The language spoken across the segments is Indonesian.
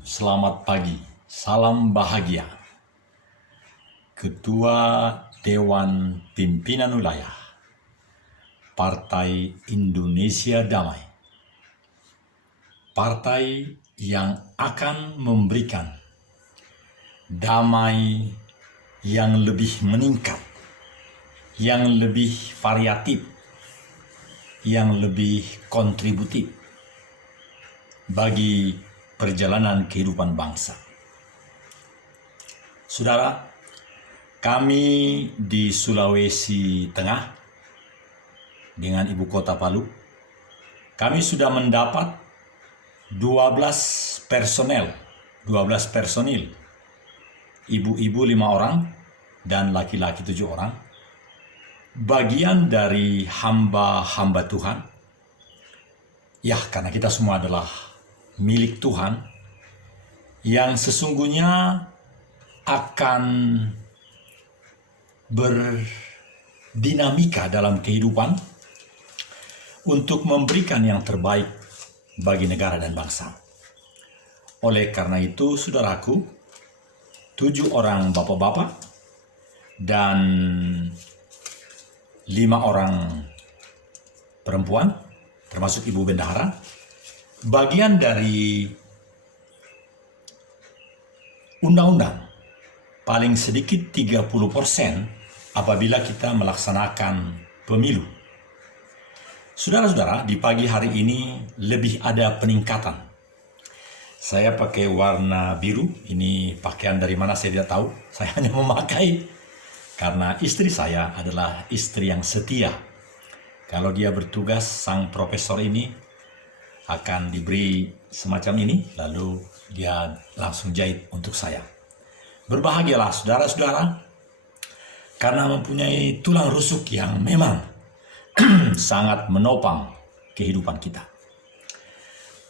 selamat pagi, salam bahagia. Ketua Dewan Pimpinan Wilayah Partai Indonesia Damai, partai yang akan memberikan damai yang lebih meningkat, yang lebih variatif, yang lebih kontributif bagi perjalanan kehidupan bangsa. Saudara, kami di Sulawesi Tengah dengan ibu kota Palu, kami sudah mendapat 12 personil, ibu-ibu 5 orang dan laki-laki 7 orang, bagian dari hamba-hamba Tuhan. Ya, karena kita semua adalah milik Tuhan yang sesungguhnya akan berdinamika dalam kehidupan untuk memberikan yang terbaik bagi negara dan bangsa. Oleh karena itu, saudaraku, 7 orang bapak-bapak dan 5 orang perempuan, termasuk ibu bendahara, bagian dari undang-undang paling sedikit 30% apabila kita melaksanakan pemilu. Saudara-saudara, di pagi hari ini lebih ada peningkatan. Saya pakai warna biru, ini pakaian dari mana saya tidak tahu. Saya hanya memakai karena istri saya adalah istri yang setia. Kalau dia bertugas, sang profesor ini akan diberi semacam ini, lalu dia langsung jahit untuk saya. Berbahagialah saudara-saudara, karena mempunyai tulang rusuk yang memang sangat menopang kehidupan kita.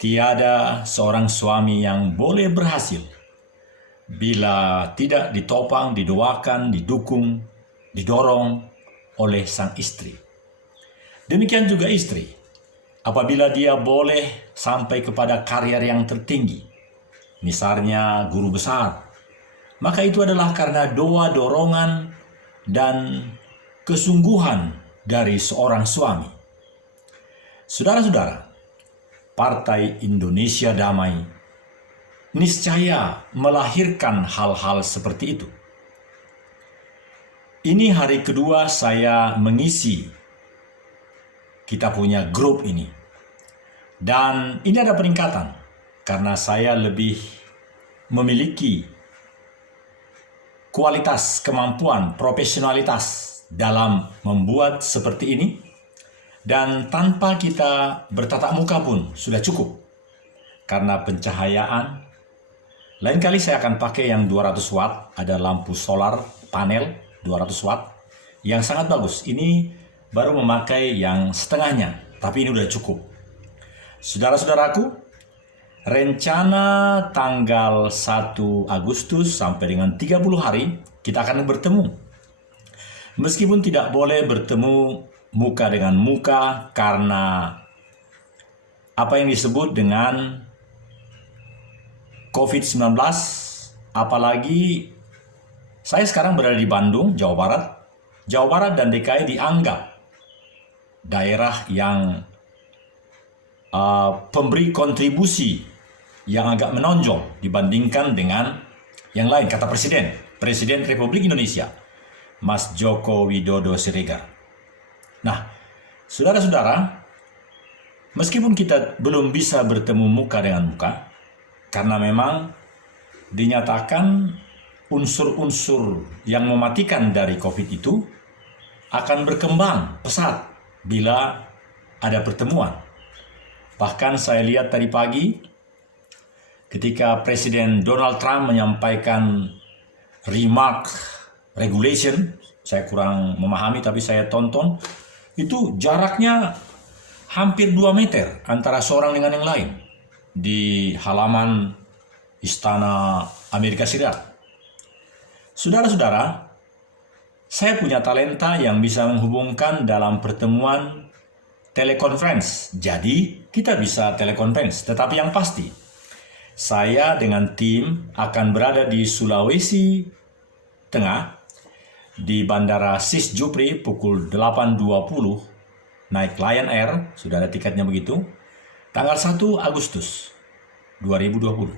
Tiada seorang suami yang boleh berhasil bila tidak ditopang, didoakan, didukung, didorong oleh sang istri. Demikian juga istri, apabila dia boleh sampai kepada karier yang tertinggi, misalnya guru besar, maka itu adalah karena doa, dorongan, dan kesungguhan dari seorang suami. Saudara-saudara, Partai Indonesia Damai niscaya melahirkan hal-hal seperti itu. Ini hari kedua saya mengisi kita punya grup ini. Dan ini ada peningkatan karena saya lebih memiliki kualitas, kemampuan, profesionalitas dalam membuat seperti ini. Dan tanpa kita bertatap muka pun sudah cukup. Karena pencahayaan, lain kali saya akan pakai yang 200 watt, ada lampu solar panel 200 watt yang sangat bagus. Ini baru memakai yang setengahnya, tapi ini udah cukup. Saudara-saudaraku, rencana tanggal 1 Agustus sampai dengan 30 hari kita akan bertemu. Meskipun tidak boleh bertemu muka dengan muka karena apa yang disebut dengan COVID-19, apalagi saya sekarang berada di Bandung, Jawa Barat. Jawa Barat dan DKI dianggap daerah yang pemberi kontribusi yang agak menonjol dibandingkan dengan yang lain, kata Presiden Republik Indonesia, Mas Joko Widodo Siregar. Nah, saudara-saudara, meskipun kita belum bisa bertemu muka dengan muka, karena memang dinyatakan unsur-unsur yang mematikan dari COVID itu akan berkembang pesat bila ada pertemuan. Bahkan saya lihat tadi pagi ketika Presiden Donald Trump menyampaikan remark regulation, saya kurang memahami tapi saya tonton, itu jaraknya hampir 2 meter antara seorang dengan yang lain di halaman Istana Amerika Serikat. Saudara-saudara, saya punya talenta yang bisa menghubungkan dalam pertemuan telekonferensi. Jadi, kita bisa telekonferensi. Tetapi yang pasti, saya dengan tim akan berada di Sulawesi Tengah, di Bandara Sis Jupri pukul 8.20, naik Lion Air, sudah ada tiketnya begitu, tanggal 1 Agustus 2020.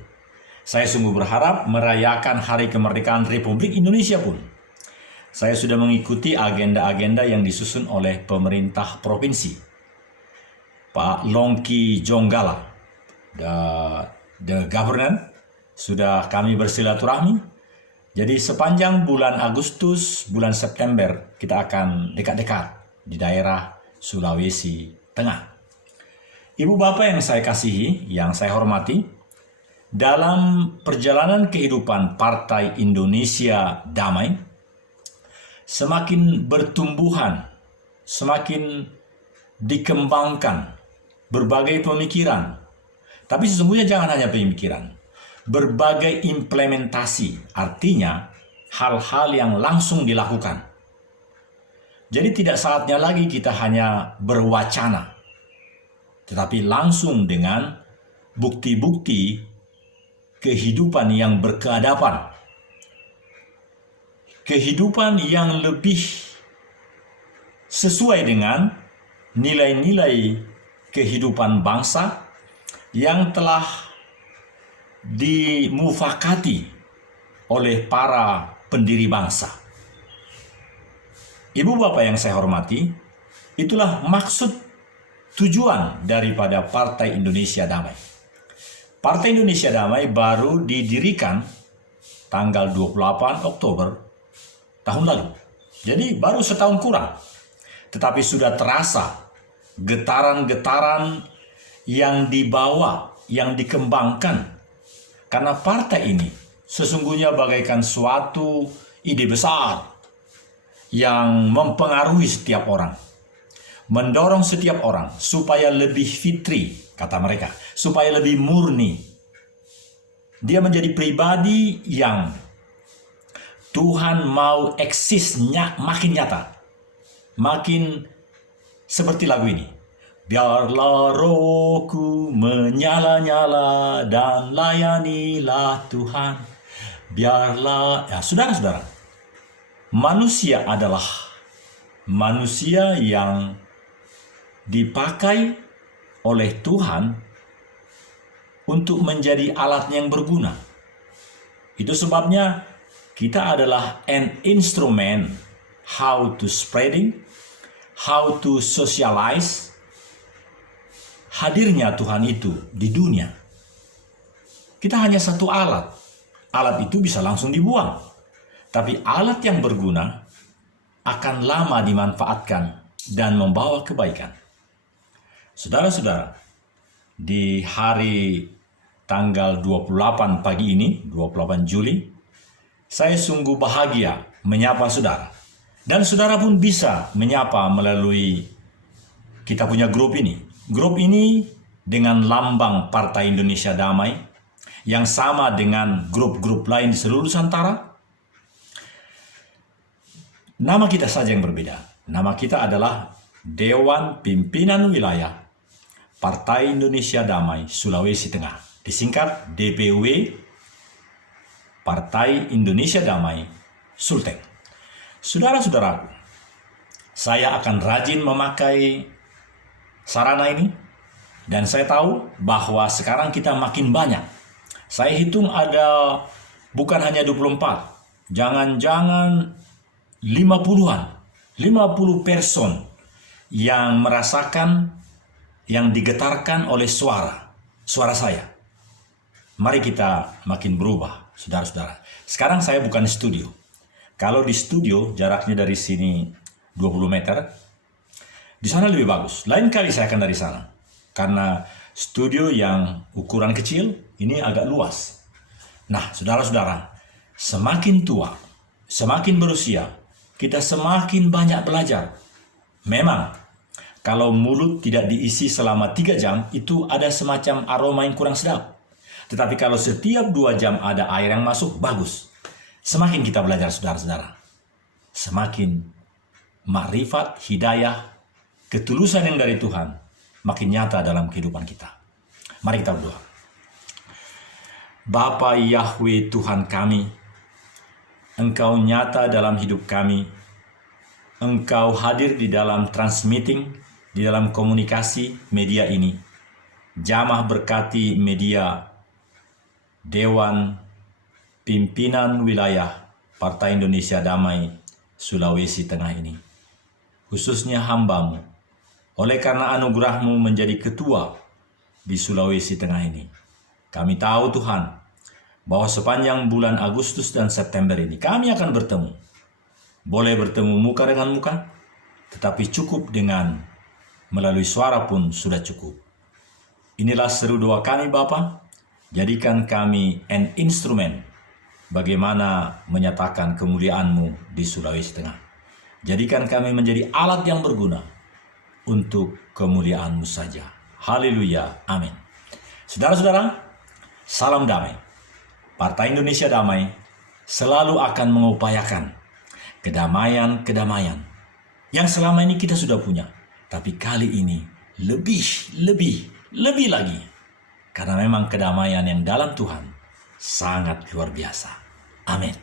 Saya sungguh berharap merayakan Hari Kemerdekaan Republik Indonesia pun. Saya sudah mengikuti agenda-agenda yang disusun oleh pemerintah provinsi. Pak Longki Jonggala, the governor, sudah kami bersilaturahmi. Jadi sepanjang bulan Agustus, bulan September, kita akan dekat-dekat di daerah Sulawesi Tengah. Ibu bapak yang saya kasihi, yang saya hormati, dalam perjalanan kehidupan Partai Indonesia Damai, semakin bertumbuhan, semakin dikembangkan berbagai pemikiran. Tapi sesungguhnya jangan hanya pemikiran, berbagai implementasi, artinya hal-hal yang langsung dilakukan. Jadi tidak saatnya lagi kita hanya berwacana, tetapi langsung dengan bukti-bukti kehidupan yang berkeadaban, kehidupan yang lebih sesuai dengan nilai-nilai kehidupan bangsa yang telah dimufakati oleh para pendiri bangsa. Ibu bapak yang saya hormati, itulah maksud tujuan daripada Partai Indonesia Damai. Partai Indonesia Damai baru didirikan tanggal 28 Oktober tahun lalu. Jadi baru setahun kurang. Tetapi sudah terasa getaran-getaran yang dibawa, yang dikembangkan. Karena partai ini sesungguhnya bagaikan suatu ide besar yang mempengaruhi setiap orang. Mendorong setiap orang supaya lebih fitri, kata mereka, supaya lebih murni. Dia menjadi pribadi yang Tuhan mau eksisnya makin nyata, makin seperti lagu ini. Biarlah rohku menyala-nyala dan layanilah Tuhan. Biarlah, ya saudara-saudara, manusia adalah manusia yang dipakai oleh Tuhan untuk menjadi alatnya yang berguna. Itu sebabnya kita adalah an instrument how to spreading, how to socialize hadirnya Tuhan itu di dunia. Kita hanya satu alat. Alat itu bisa langsung dibuang. Tapi alat yang berguna akan lama dimanfaatkan dan membawa kebaikan. Saudara-saudara, di hari tanggal 28 pagi ini, 28 Juli, saya sungguh bahagia menyapa saudara. Dan saudara pun bisa menyapa melalui kita punya grup ini. Grup ini dengan lambang Partai Indonesia Damai yang sama dengan grup-grup lain di seluruh Nusantara. Nama kita saja yang berbeda. Nama kita adalah Dewan Pimpinan Wilayah Partai Indonesia Damai Sulawesi Tengah. Disingkat DPW Partai Indonesia Damai Sulteng. Saudara-saudaraku, saya akan rajin memakai sarana ini, dan saya tahu bahwa sekarang kita makin banyak. Saya hitung ada bukan hanya 24, jangan-jangan 50-an, 50 person yang merasakan, yang digetarkan oleh suara saya. Mari kita makin berubah, saudara-saudara. Sekarang saya bukan di studio. Kalau di studio jaraknya dari sini 20 meter, di sana lebih bagus. Lain kali saya akan dari sana. Karena studio yang ukuran kecil, ini agak luas. Nah, saudara-saudara, semakin tua, semakin berusia, kita semakin banyak belajar. Memang, kalau mulut tidak diisi selama 3 jam, itu ada semacam aroma yang kurang sedap. Tetapi kalau setiap 2 jam ada air yang masuk, bagus. Semakin kita belajar, saudara-saudara, semakin makrifat, hidayah, ketulusan yang dari Tuhan makin nyata dalam kehidupan kita. Mari kita berdoa. Bapa Yahweh Tuhan kami, Engkau nyata dalam hidup kami. Engkau hadir di dalam transmitting, di dalam komunikasi media ini. Jamah berkati media Dewan Pimpinan Wilayah Partai Indonesia Damai Sulawesi Tengah ini. Khususnya hamba-Mu, oleh karena anugerah-Mu menjadi ketua di Sulawesi Tengah ini. Kami tahu Tuhan, bahwa sepanjang bulan Agustus dan September ini kami akan bertemu. Boleh bertemu muka dengan muka, tetapi cukup dengan melalui suara pun sudah cukup. Inilah seru doa kami Bapa, jadikan kami an instrumen bagaimana menyatakan kemuliaan-Mu di Sulawesi Tengah. Jadikan kami menjadi alat yang berguna untuk kemuliaan-Mu saja. Haleluya, amin. Saudara-saudara, salam damai. Partai Indonesia Damai selalu akan mengupayakan kedamaian-kedamaian yang selama ini kita sudah punya. Tapi kali ini lebih lagi. Karena memang kedamaian yang dalam Tuhan sangat luar biasa. Amin.